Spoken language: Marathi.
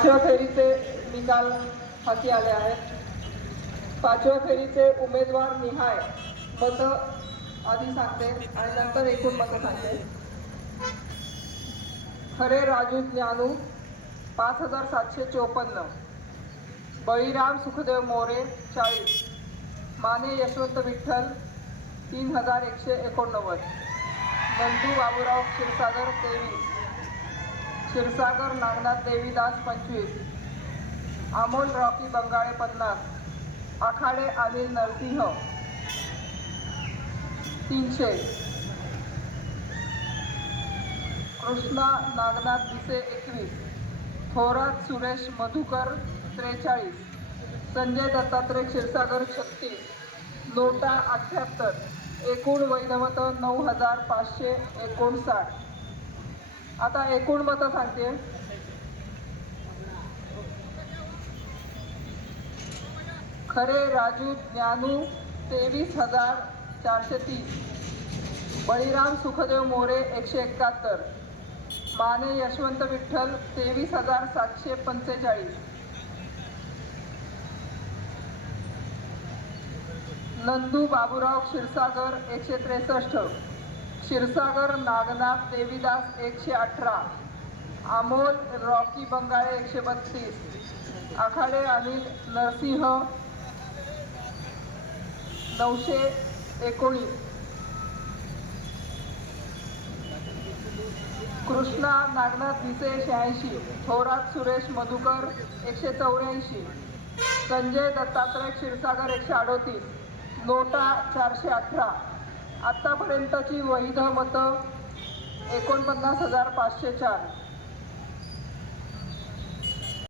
पाचव्या फेरीचे निकाल हाती आले आहेत पाचव्या फेरीचे उमेदवार निहाय मतं आधी सांगते आणि नंतर एकूण मत सांगते खरे राजू ज्ञानू पाच हजार सातशे चोपन्न बळीराम सुखदेव मोरे चाळीस माने यशवंत विठ्ठल तीन हजार एकशे एकोणनव्वद नंदू बाबूराव क्षीरसागर तेवीस क्षीरसागर नागनाथ देवीदास पंचवीस अमोल रॉकी बंगाळे पन्नास आखाडे अनिल नरसिंह तीनशे कृष्णा नागनाथ दिसे एकवीस थोरात सुरेश मधुकर त्रेचाळीस संजय दत्तात्रय क्षीरसागर छत्तीस लोटा अठ्ठ्याहत्तर एकूण वैधवत नऊ हजार पाचशे एकोणसाठ आता एकूण मत सांगते खरे राजू ज्ञानू तेवीस हजार चारशे तीस बळीराम सुखदेव मोरे एकशे एकाहत्तर माने यशवंत विठ्ठल तेवीस हजार सातशे पंचेचाळीस नंदू बाबूराव क्षीरसागर एकशे त्रेसष्ट क्षीरसागर नागनाथ देवीदास एकशे अठरा अमोल रॉकी बंगाळे एकशे बत्तीस आखाडे अनिल नरसिंह नऊशे एकोणीस कृष्णा नागनाथ भिसे शहाऐंशी थोरात सुरेश मधुकर एकशे चौऱ्याऐंशी संजय दत्तात्रय क्षीरसागर एकशे अडोतीस नोटा चारशे अठरा आत्तापर्यंतची वैध मतं एकोणपन्नास हजार पाचशे चार